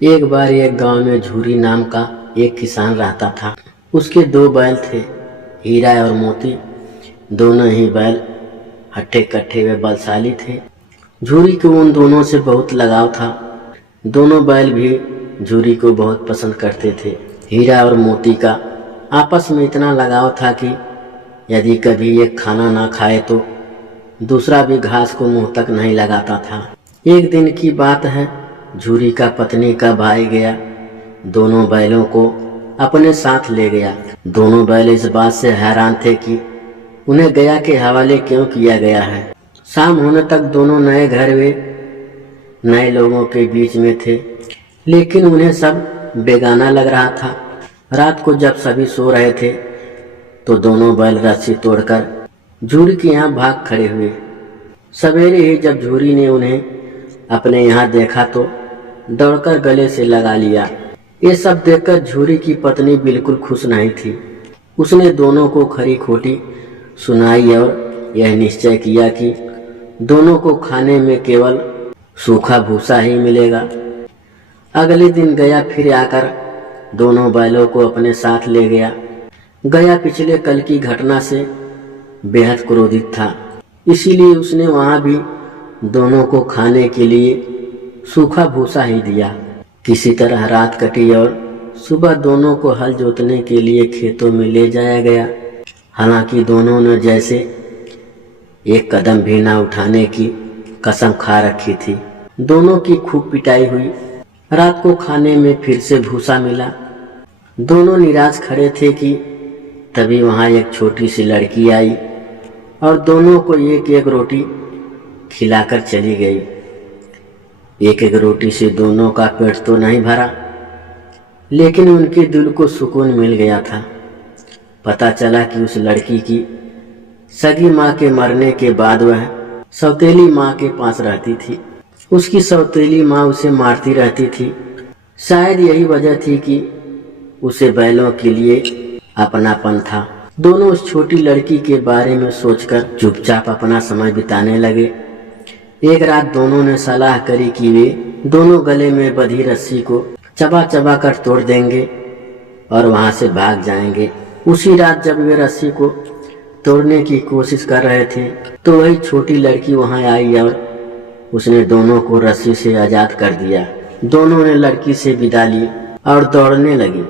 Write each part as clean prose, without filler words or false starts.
एक बार एक गांव में झूरी नाम का एक किसान रहता था। उसके 2 बैल थे, हीरा और मोती। दोनों ही बैल हट्टे कट्टे व बलशाली थे। झूरी को उन दोनों से बहुत लगाव था। दोनों बैल भी झूरी को बहुत पसंद करते थे। हीरा और मोती का आपस में इतना लगाव था कि यदि कभी एक खाना ना खाए तो दूसरा भी घास को मुंह तक नहीं लगाता था। एक दिन की बात है, झूरी का पत्नी का भाई गया, दोनों बैलों को अपने साथ ले गया। दोनों बैल इस बात से हैरान थे कि उन्हें गया के हवाले क्यों किया गया है। शाम होने तक दोनों नए घर वे नए लोगों के बीच में थे, लेकिन उन्हें सब बेगाना लग रहा था। रात को जब सभी सो रहे थे तो दोनों बैल रस्सी तोड़कर झूरी के यहाँ भाग खड़े हुए। सवेरे ही जब झूरी ने उन्हें अपने यहाँ देखा तो दौड़कर गले से लगा लिया। ये सब देखकर झूरी की पत्नी बिल्कुल खुश नहीं थी। उसने दोनों को खरी खोटी सुनाई और यह निश्चय किया कि दोनों को खाने में केवल सूखा भूसा ही मिलेगा। अगले दिन गया फिर आकर दोनों बैलों को अपने साथ ले गया। गया पिछले कल की घटना से बेहद क्रोधित था, इसीलिए उसने वहां भी दोनों को खाने के लिए सूखा भूसा ही दिया। किसी तरह रात कटी और सुबह दोनों को हल जोतने के लिए खेतों में ले जाया गया। हालांकि दोनों ने जैसे एक कदम भी ना उठाने की कसम खा रखी थी। दोनों की खूब पिटाई हुई। रात को खाने में फिर से भूसा मिला। दोनों निराश खड़े थे कि तभी वहां एक छोटी सी लड़की आई और दोनों को एक एक रोटी खिलाकर चली गई। एक एक रोटी से दोनों का पेट तो नहीं भरा, लेकिन उनके दिल को सुकून मिल गया था। पता चला कि उस लड़की की सगी माँ के मरने के बाद वह सौतेली माँ के पास रहती थी। उसकी सौतेली माँ उसे मारती रहती थी। शायद यही वजह थी कि उसे बैलों के लिए अपनापन था। दोनों उस छोटी लड़की के बारे में सोचकर चुपचाप अपना समय बिताने लगे। एक रात दोनों ने सलाह करी कि वे दोनों गले में बंधी रस्सी को चबा चबा कर तोड़ देंगे और वहां से भाग जाएंगे। उसी रात जब वे रस्सी को तोड़ने की कोशिश कर रहे थे तो वही छोटी लड़की वहां आई और उसने दोनों को रस्सी से आजाद कर दिया। दोनों ने लड़की से विदा ली और दौड़ने लगी।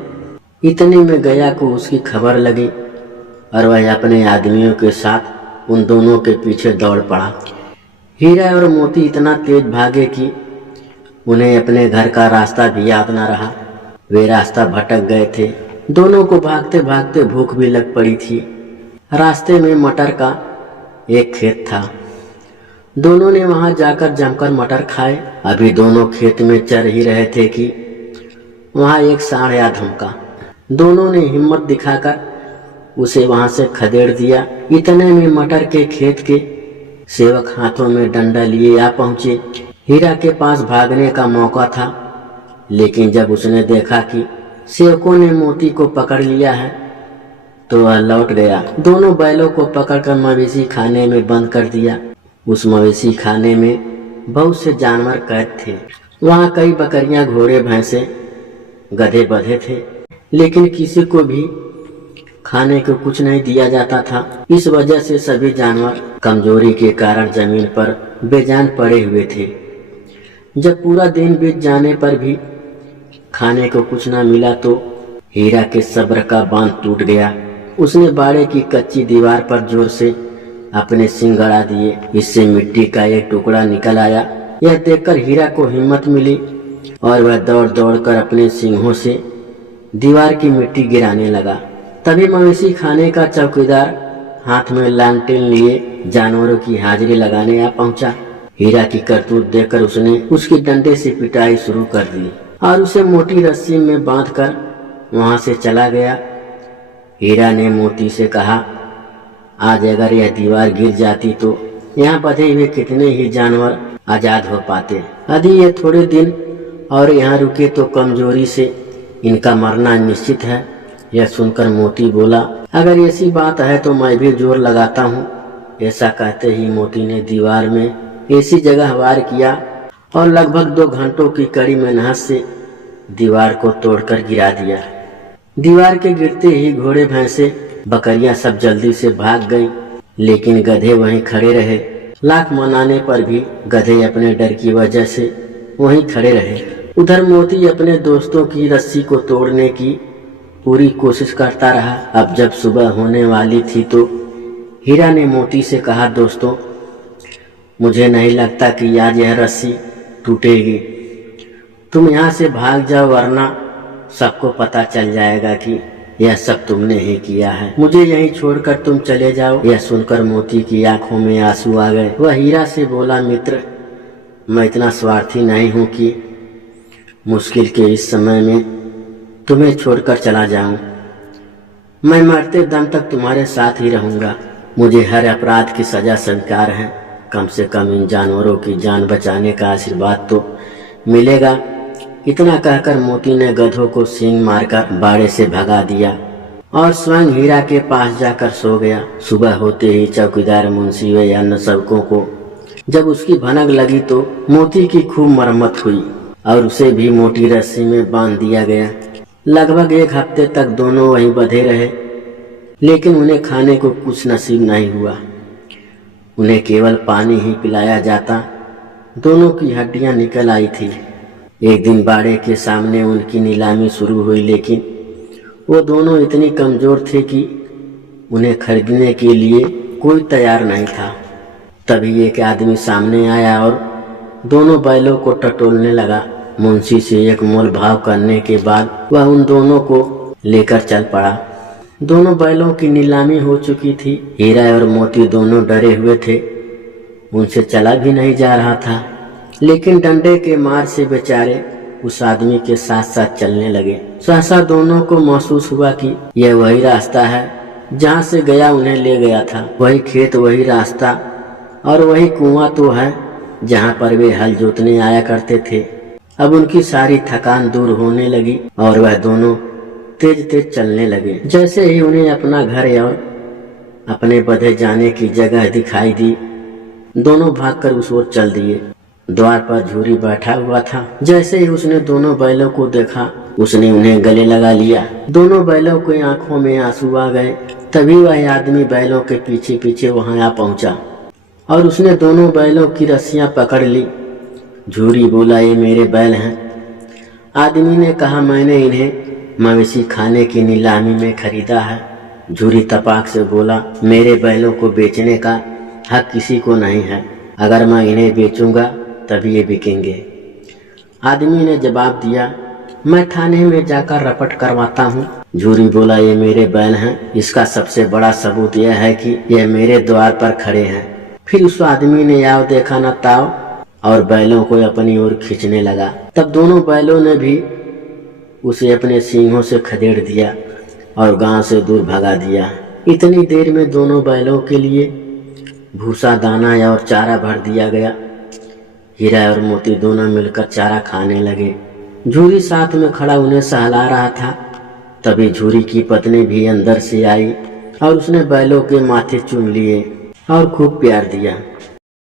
इतने में गया को उसकी खबर लगी और वह अपने आदमियों के साथ उन दोनों के पीछे दौड़ पड़ा। हीरा और मोती इतना तेज भागे कि उन्हें अपने घर का रास्ता भी याद न रहा। वे रास्ता भटक गए थे। दोनों को भागते भागते भूख भी लग पड़ी थी। रास्ते में मटर का एक खेत था। दोनों ने वहां जाकर जमकर मटर खाए। अभी दोनों खेत में चर ही रहे थे कि वहां एक सांड आ धमका। दोनों ने हिम्मत दिखाकर उसे वहां से खदेड़ दिया। इतने में मटर के खेत के सेवक हाथों में डंडा लिए आ पहुंचे। हीरा के पास भागने का मौका था, लेकिन जब उसने देखा कि सेवकों ने मोती को पकड़ लिया है तो वह लौट गया। दोनों बैलों को पकड़कर मवेशी खाने में बंद कर दिया। उस मवेशी खाने में बहुत से जानवर कैद थे। वहां कई बकरियां, घोड़े, भैंसे, गधे बंधे थे, लेकिन किसी को भी खाने को कुछ नहीं दिया जाता था। इस वजह से सभी जानवर कमजोरी के कारण जमीन पर बेजान पड़े हुए थे। जब पूरा दिन बीत जाने पर भी खाने को कुछ न मिला तो हीरा के सब्र का बांध टूट गया। उसने बाड़े की कच्ची दीवार पर जोर से अपने सींग गड़ा दिए। इससे मिट्टी का एक टुकड़ा निकल आया। यह देखकर हीरा को हिम्मत मिली और वह दौड़ दौड़ कर अपने सींगों से दीवार की मिट्टी गिराने लगा। तभी मवेशी खाने का चौकीदार हाथ में लालटेन लिए जानवरों की हाजिरी लगाने आ पहुंचा। हीरा की करतूत देखकर उसने उसकी डंडे से पिटाई शुरू कर दी और उसे मोटी रस्सी में बांधकर वहां से चला गया। हीरा ने मोती से कहा, आज अगर यह दीवार गिर जाती तो यहाँ बंधे हुए कितने ही जानवर आजाद हो पाते। यदि ये थोड़े दिन और यहाँ रुके तो कमजोरी से इनका मरना निश्चित है। यह सुनकर मोती बोला, अगर ऐसी बात है तो मैं भी जोर लगाता हूँ। ऐसा कहते ही मोती ने दीवार में ऐसी जगह वार किया और लगभग 2 घंटों की कड़ी मेहनत से दीवार को तोड़कर गिरा दिया। दीवार के गिरते ही घोड़े भैंसे बकरियां सब जल्दी से भाग गईं, लेकिन गधे वहीं खड़े रहे। लाख मनाने पर भी गधे अपने डर की वजह से वहीं खड़े रहे। उधर मोती अपने दोस्तों की रस्सी को तोड़ने की पूरी कोशिश करता रहा। अब जब सुबह होने वाली थी तो हीरा ने मोती से कहा, दोस्तों, मुझे नहीं लगता कि आज यह रस्सी टूटेगी। तुम यहाँ से भाग जाओ, वरना सबको पता चल जाएगा कि यह सब तुमने ही किया है। मुझे यहीं छोड़कर तुम चले जाओ। यह सुनकर मोती की आंखों में आंसू आ गए। वह हीरा से बोला, मित्र, मैं इतना स्वार्थी नहीं हूँ कि मुश्किल के इस समय में तुम्हें छोड़कर चला जाऊं। मैं मरते दम तक तुम्हारे साथ ही रहूंगा। मुझे हर अपराध की सजा स्वीकार है। कम से कम इन जानवरों की जान बचाने का आशीर्वाद तो मिलेगा। इतना कहकर मोती ने गधों को सींग मारकर बाड़े से भगा दिया और स्वयं हीरा के पास जाकर सो गया। सुबह होते ही चौकीदार, मुंशी व अन्य सबकों को जब उसकी भनक लगी तो मोती की खूब मरम्मत हुई और उसे भी मोटी रस्सी में बांध दिया गया। लगभग 1 हफ्ते तक दोनों वहीं बंधे रहे, लेकिन उन्हें खाने को कुछ नसीब नहीं हुआ। उन्हें केवल पानी ही पिलाया जाता। दोनों की हड्डियां निकल आई थी। एक दिन बाड़े के सामने उनकी नीलामी शुरू हुई, लेकिन वो दोनों इतनी कमजोर थे कि उन्हें खरीदने के लिए कोई तैयार नहीं था। तभी एक आदमी सामने आया और दोनों बैलों को टटोलने लगा। मुंशी से एक मोल भाव करने के बाद वह उन दोनों को लेकर चल पड़ा। दोनों बैलों की नीलामी हो चुकी थी। हीरा और मोती दोनों डरे हुए थे। उनसे चला भी नहीं जा रहा था, लेकिन डंडे के मार से बेचारे उस आदमी के साथ साथ चलने लगे। सहसा दोनों को महसूस हुआ कि यह वही रास्ता है जहाँ से गया उन्हें ले गया था। वही खेत, वही रास्ता और वही कुआं तो है जहाँ पर वे हल जोतने आया करते थे। अब उनकी सारी थकान दूर होने लगी और वह दोनों तेज तेज चलने लगे। जैसे ही उन्हें अपना घर और अपने बधे जाने की जगह दिखाई दी, दोनों भागकर उस ओर चल दिए। द्वार पर झूरी बैठा हुआ था। जैसे ही उसने दोनों बैलों को देखा, उसने उन्हें गले लगा लिया। दोनों बैलों की आंखों में आंसू आ गए। तभी वह आदमी बैलों के पीछे पीछे वहां आ पहुंचा और उसने दोनों बैलों की रस्सियां पकड़ ली। झूरी बोला, ये मेरे बैल हैं। आदमी ने कहा, मैंने इन्हें मवेशी खाने की नीलामी में खरीदा है। झूरी तपाक से बोला, मेरे बैलों को बेचने का हक किसी को नहीं है। अगर मैं इन्हें बेचूंगा तभी ये बिकेंगे। आदमी ने जवाब दिया, मैं थाने में जाकर रपट करवाता हूँ। झूरी बोला, ये मेरे बैल हैं। इसका सबसे बड़ा सबूत यह है कि यह मेरे द्वार पर खड़े हैं। फिर उस आदमी ने याव देखा न ताव और बैलों को अपनी ओर खींचने लगा। तब दोनों बैलों ने भी उसे अपने सींगों से खदेड़ दिया और गांव से दूर भगा दिया। इतनी देर में दोनों बैलों के लिए भूसा, दाना और चारा भर दिया गया। हीरा और मोती दोनों मिलकर चारा खाने लगे। झूरी साथ में खड़ा उन्हें सहला रहा था। तभी झूरी की पत्नी भी अंदर से आई और उसने बैलों के माथे चूम लिए और खूब प्यार दिया।